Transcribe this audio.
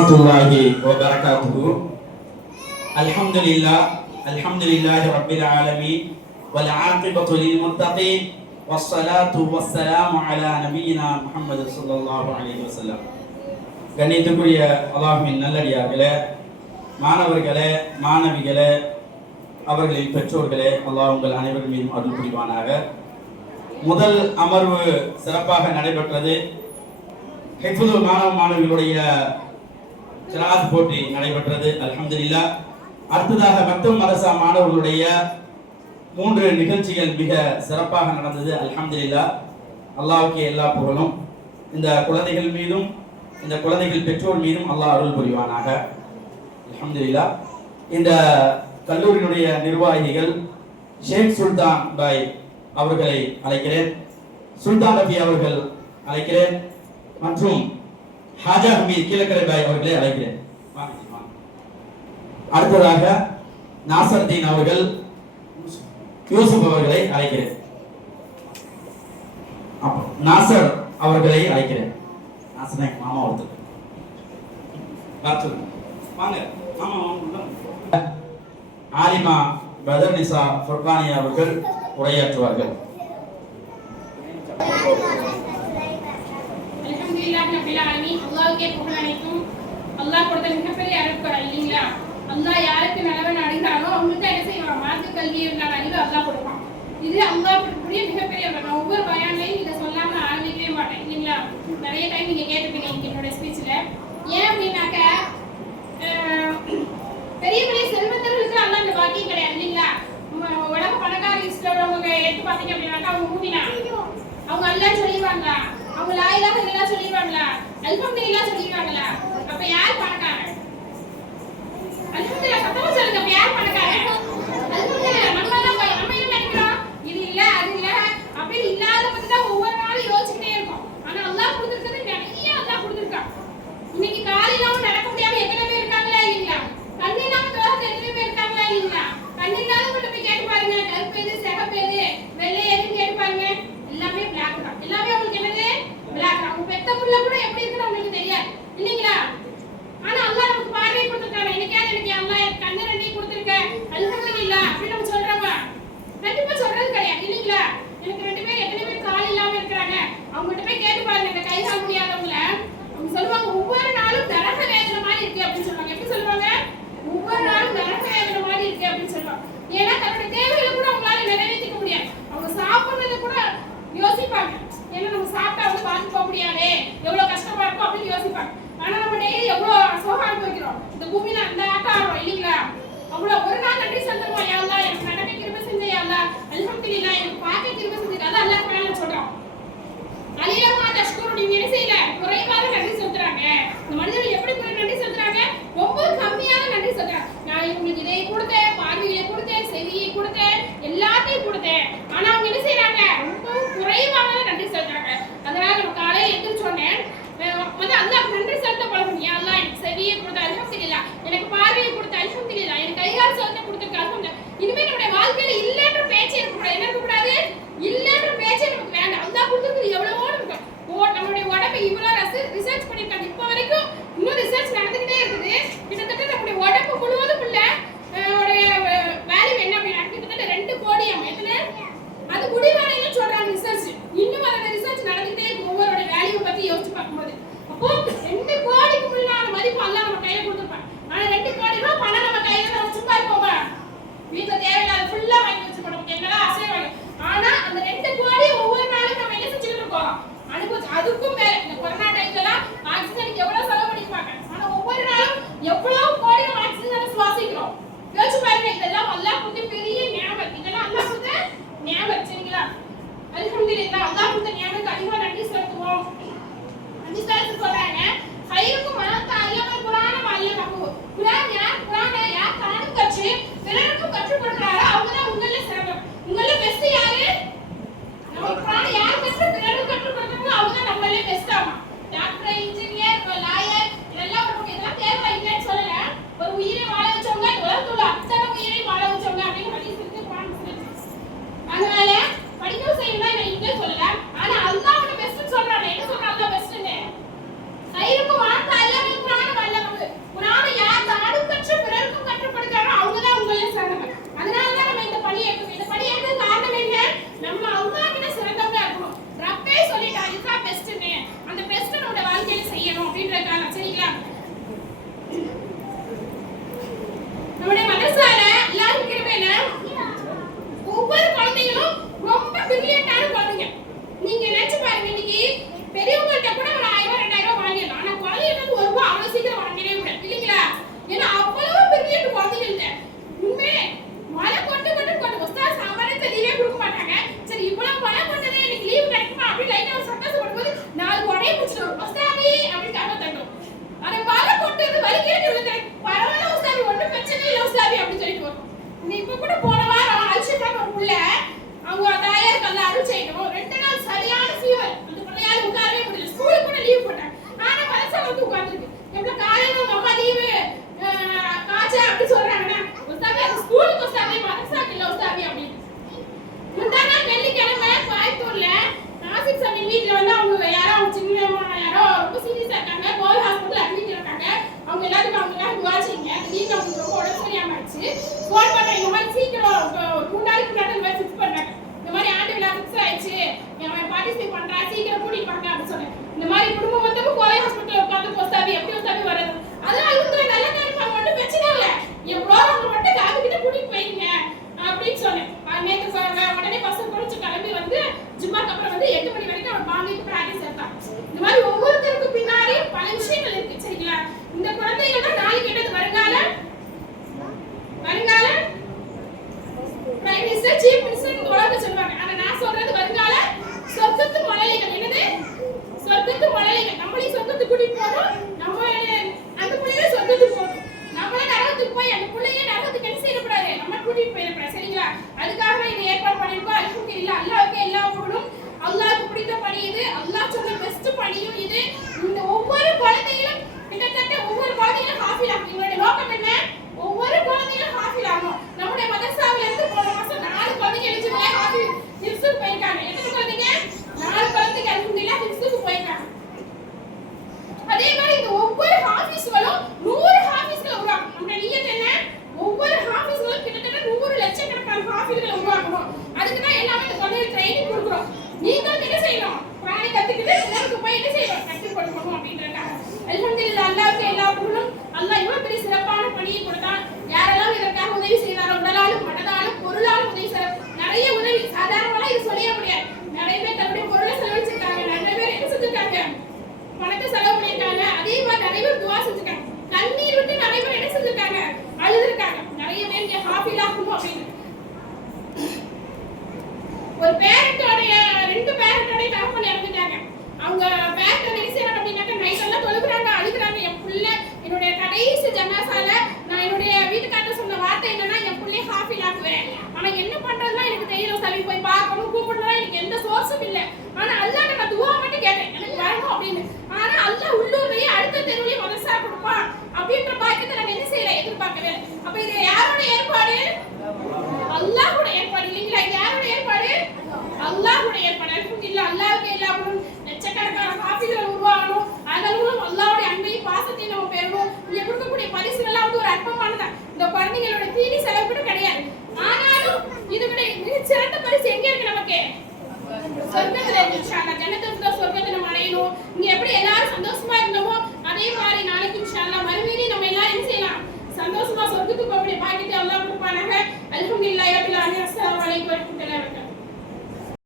ورحمة الله وبركاته الحمد لله الحمد لله رب العالمين والعاقبة للمتقين والصلاة والسلام على نبينا محمد صلى الله عليه وسلم கண்ணியத்துக்குரிய அல்லாஹ்வின் நல்லடியார்களே மாணவர்களே மாணவிகளே அவர்களின் பெற்றோர்களே அல்லாஹ் உங்கள் அனைவரும் மீதும் அருள் புரிவானாக முதல் அமர்வு சிறப்பாக நடைபெற்றது ஹெஃபுது மாணவ மாணவிகளுடைய ஜனாத் போட்டி நடைபெற்றது. அலமதுல்லா அடுத்ததாக மத்தம் மதரசா மாணவர்களுடைய மூன்று நிகழ்ச்சிகள் மிக சிறப்பாக நடந்தது. அலமதுல்லா அல்லாவுக்கு எல்லா புகழும். இந்த குழந்தைகள் மீதும் இந்த குழந்தைகள் பெற்றோர் மீதும் அல்லாஹ் அருள் புரிவானாக. அலமதுல்லா இந்த கல்லூரியினுடைய நிர்வாகிகள் ஷேக் சுல்தான் பாய் அவர்களை அழைக்கிறேன். சுல்தான் ரபி அவர்கள் அழைக்கிறேன். மற்றும் ஹாஜா ஹமீத் கீழக்கரை பாய் அவர்களை அழைக்கிறேன். வாங்க ஜி, வாங்க. அடுத்ததாக நாசர்தீன் அவர்கள் யூசுப் அவர்களை அழைக்கிறேன். அப்ப- நாசர் அவர்களை அழைக்கிறேன். நாசர் எங்க மாமா ஒருத்தர். வாங்க. ஆலிமா பதர் நிசா ஃபுர்கானியா அவர்கள் உரையாற்றுவார்கள். அல்ஹம்துலில்லாஹி ரப்பில் அல்லாவுக்கே அல்லாஹ்வுக்கே புகழ் அனைத்தும் அல்லாஹ் கொடுத்த மிகப்பெரிய அருட்கொடை இல்லைங்களா? அல்லாஹ் யாருக்கு நல்லவன் அடைந்தாரோ அவங்களுக்கு என்ன செய்வான்? மார்க்க கல்வி இருந்தால் அறிவு அல்லாஹ் கொடுப்பான். இது அல்லாஹ் கொடுக்கக்கூடிய மிகப்பெரிய வரம். நான் ஒவ்வொரு பயானையும் இதை சொல்லாமல் நான் ஆரம்பிக்கவே மாட்டேன் இல்லைங்களா? நிறைய டைம் நீங்க கேட்டிருப்பீங்க இன்னைக்கு என்னோட ஸ்பீச்ல ஏன் அப்படின்னாக்க அஹ், பெரிய பெரிய செல்வந்தர்களுக்கு அல்லாஹ் இந்த பாக்கியம் கிடையாது இல்லைங்களா? உம், உலக பணக்கார லிஸ்ட்ல உள்ளவங்க எடுத்து பார்த்தீங்க அப்படின்னாக்கா அவங்க மூவினா அவங்க அல்லாஹ் சொல்லிடுவாங்களா? அவங்க லா இலாஹ இல்லல்லாஹ் சொல்லிடுவாங்களா அல்ஹம்துலில்லாஹ் சொல்லிடுவாங்களா? ஃபோன் பண்றேன். இந்த மாதிரி சீக்கிரம் இப்போ நாளைக்கு முன்னாடி இந்த மாதிரி ஃபிக்ஸ் பண்றாங்க இந்த மாதிரி ஆண்டு விழா ஃபிக்ஸ் ஆயிடுச்சு. அவன் பார்ட்டிசிபேட் பண்றேன் சீக்கிரம் கூட்டிட்டு வாங்க அப்படின்னு சொன்னேன். இந்த மாதிரி குடும்பம் மொத்தமும் கோவை ஹாஸ்பிட்டல் உட்காந்து போஸ்தாபி எப்படி போஸ்தாபி வர்றது. அதெல்லாம் இவங்க நல்லா தான் இருப்பாங்க ஒன்றும் பிரச்சனை இல்லை. எவ்வளோ அல்ஹம்துலில்லாஹ் அல்லாஹ்வுக்கு எல்லா புகழும் அல்லாஹ் இவ்வளவு பெரிய சிறப்பான பணியை கொடுத்தான். யாரெல்லாம் இதற்காக உதவி செய்தாரோ உடலாலும் மனதாலும் பொருளாலும் உதவி செய்ய நிறைய உதவி சாதாரணமா இது சொல்லிய முடியாது. நிறைய பேர் தன்னுடைய பொருளை செலவழிச்சிருக்காங்க. நிறைய பேர் என்ன செஞ்சிருக்காங்க? பணத்தை செலவு பண்ணியிருக்காங்க. அதே மாதிரி நிறைய பேர் துவா செஞ்சிருக்காங்க. கண்ணீர் விட்டு நிறைய பேர் என்ன செஞ்சிருக்காங்க? அழுதுருக்காங்க. நிறைய பேர் இங்க ஹாஃபில் ஆகணும் அப்படின்னு. ஒரு பேரண்டோடைய ரெண்டு பேரண்டோடைய தகவல் இறந்துட்டாங்க. அவங்க பேரண்ட் என்ன செய்யறாங்க அப்படின்னாக்க நைட் எல்லாம் தொழுகுறாங்க அழுகுறாங்க என் புள்ள என்னுடைய கடைசி ஜனாசால நான் என்னுடைய வீட்டுக்காரட்ட சொன்ன வார்த்தை என்னன்னா என் பிள்ளைய ஹாஃபில் ஆக்குவேன். ஆனா என்ன பண்றதுன்னா எனக்கு தெரியல சரி போய் பார்க்கணும் கூப்பிடணும் எனக்கு எந்த சோர்ஸும் இல்லை. ஆனா அல்லாஹ் நான் துவா மட்டும் கேட்டேன். எனக்கு வரணும் அப்படின்னு. ஆனா அல்லாஹ் உள்ளூர்லயே அடுத்த தெருவுலயே மனசா கொடுப்பான் அப்படின்ற பாக்கியத்தை நாங்க என்ன செய்யல? எதிர்பார்க்கவே அப்ப இது யாரோட ஏற்பாடு? ஓகே. சொர்க்கத்துல இருந்துச்சு அந்த ஜனத்துக்கு சொர்க்கத்தை நம்ம அடையணும். இங்க எப்படி எல்லாரும் சந்தோஷமா இருந்தோமோ அதே மாதிரி நாளைக்கு இன்ஷால்லா மறுபடியும் நம்ம எல்லாரும் செய்யலாம்? சந்தோஷமா சொர்க்கத்துக்கு அப்படி பாக்கிட்டு எல்லாம் கொடுப்பாங்க